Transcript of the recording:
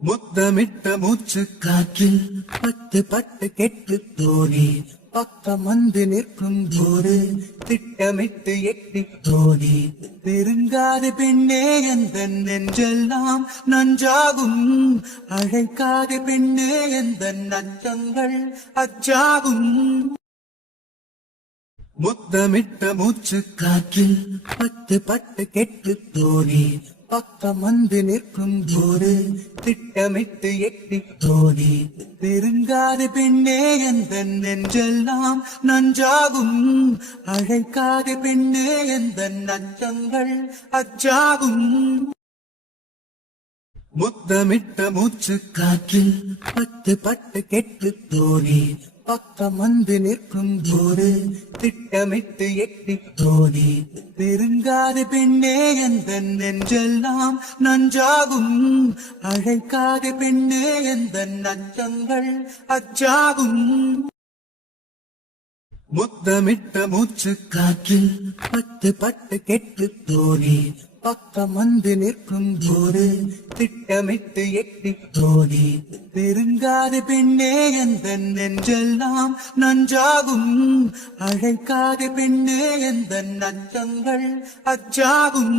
முத்தமிட்ட மூச்சு காற்றில் பட்டு பட்டு கெட்டு தோணி பக்கம் வந்து நிற்கும் போது திட்டமிட்டு எட்டி தோணி பெருங்காது பெண்ணே எந்த நெஞ்செல்லாம் நஞ்சாகும் அழைக்காது பெண்ணே எந்த நச்சங்கள் அச்சாகும் முத்தமிட்ட மூச்சு காற்றில் பட்டு பட்டு கெட்டு தோணி பக்கம் வந்து நிற்கும் போது திட்டமிட்டு எட்டி தோணி பெருங்காது பெண்ணே எந்த நெஞ்செல்லாம் நஞ்சாகும் அழைக்காது பெண்ணே எந்த நச்சங்கள் அச்சாகும் முத்தமிட்ட மூச்சு காற்றில் பட்டு பட்டு கெட்டு தோணி பக்கம் வந்து நிற்கும் போது திட்டமிட்டு எட்டி தோணி பெருங்காது பெண்ணே எந்த நெஞ்செல்லாம் நஞ்சாகும் அழைக்காது பெண்ணே எந்த நச்சங்கள் அச்சாகும் முத்தமிட்ட மூச்சு காற்றில் பட்டு பட்டு கெட்டு தோணி பக்கம் வந்து நிற்கும் போது திட்டமிட்டு எட்டி தோணி பெருங்காது பெண்ணே எந்த நெஞ்செல்லாம் நஞ்சாகும் அழைக்காது பெண்ணே எந்த நச்சங்கள் அச்சாகும்